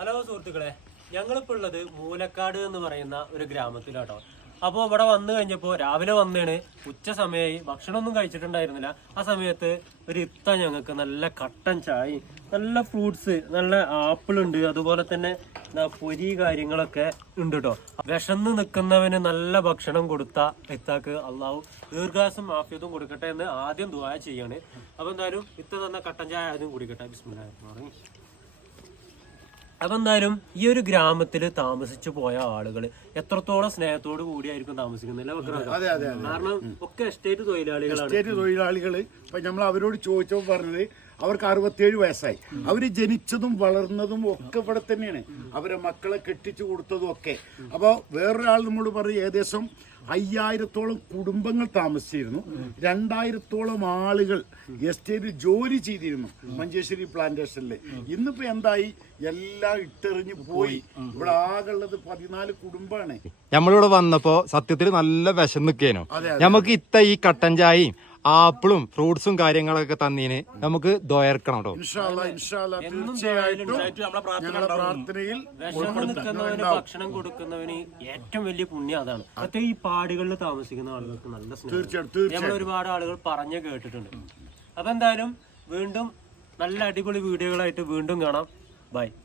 Hello സുഹൃത്തുക്കളെ ഞങ്ങളിപ്പോൾ ഉള്ളത് മൂലക്കാട് എന്ന് പറയുന്ന ഒരു ഗ്രാമത്തിലാട്ടോ. അപ്പോൾ ഇവിടെ വന്നു കഴിഞ്ഞപ്പോൾ രാവിലെ വന്നേണ്. ഉച്ച സമയമായി ഭക്ഷണമൊന്നും കഴിച്ചിട്ടുണ്ടായിരുന്നില്ല. ആ സമയത്ത് ഒരു ഇത്ത ഞങ്ങൾക്ക് നല്ല കട്ടൻ ചായ നല്ല ഫ്രൂട്ട്സ് നല്ല ആപ്പിൾ ഉണ്ട്. അതുപോലെ തന്നെ പൊരി കാര്യങ്ങളൊക്കെ ഉണ്ട് കേട്ടോ വിശന്ന് നിൽക്കുന്നവന് നല്ല ഭക്ഷണം കൊടുത്ത ഇത്താക്ക് അള്ളാഹു ദീർഘാസം ആഫിയതും കൊടുക്കട്ടെ എന്ന് ആദ്യം ദുആ ചെയ്യാണ്. അപ്പോൾ എന്തായാലും ഇത്ത തന്ന കട്ടൻ ചായ ആദ്യം കുടിക്കട്ടെ. ബിസ്മില്ലാഹിർ. അപ്പൊ എന്തായാലും ഈ ഒരു ഗ്രാമത്തിൽ താമസിച്ചു പോയ ആളുകൾ എത്രത്തോളം സ്നേഹത്തോട് കൂടിയായിരിക്കും താമസിക്കുന്നില്ല അതെ അതെ കാരണം ഒക്കെ എസ്റ്റേറ്റ് തൊഴിലാളികളാണ്. എസ്റ്റേറ്റ് തൊഴിലാളികൾ ഇപ്പൊ നമ്മൾ അവരോട് ചോദിച്ചപ്പോൾ പറഞ്ഞത് അവർക്ക് അറുപത്തിയേഴ് വയസ്സായി. അവർ ജനിച്ചതും വളർന്നതും ഒക്കെ ഇവിടെ തന്നെയാണ്. അവരെ മക്കളെ കെട്ടിച്ചു കൊടുത്തതും ഒക്കെ. അപ്പോൾ വേറൊരാൾ നമ്മോട് പറയും ഏകദേശം അയ്യായിരത്തോളം കുടുംബങ്ങൾ താമസിച്ചിരുന്നു. രണ്ടായിരത്തോളം ആളുകൾ എസ്റ്റേറ്റിൽ ജോലി ചെയ്തിരുന്നു മഞ്ചേശ്വരി പ്ലാന്റേഷനിൽ ഇന്നിപ്പോ എന്തായി? എല്ലാം ഇട്ടെറിഞ്ഞ് പോയി. ഇവിടെ ആകെ ഉള്ളത് പതിനാല് കുടുംബമാണ് നമ്മളിവിടെ വന്നപ്പോ സത്യത്തിൽ നല്ല വിശന്നിക്കേനു നമുക്ക് ഇത്ത ഈ കട്ടൻ ചായയും ആപ്പിളും ഫ്രൂട്ട്സും കാര്യങ്ങളൊക്കെ തന്നീന്. നമുക്ക് ദ്വയർക്കണം കേട്ടോ. ഭക്ഷണം കൊടുക്കുന്നവന് ഏറ്റവും വലിയ പുണ്യം അതാണ്. പ്രത്യേകം ഈ പാടുകളിൽ താമസിക്കുന്ന ആളുകൾക്ക് നല്ല സ്നേഹം. നമ്മൾ ഒരുപാട് ആളുകൾ പറഞ്ഞു കേട്ടിട്ടുണ്ട്. അപ്പൊ എന്തായാലും വീണ്ടും നല്ല അടിപൊളി വീഡിയോകളായിട്ട് വീണ്ടും കാണാം. ബൈ.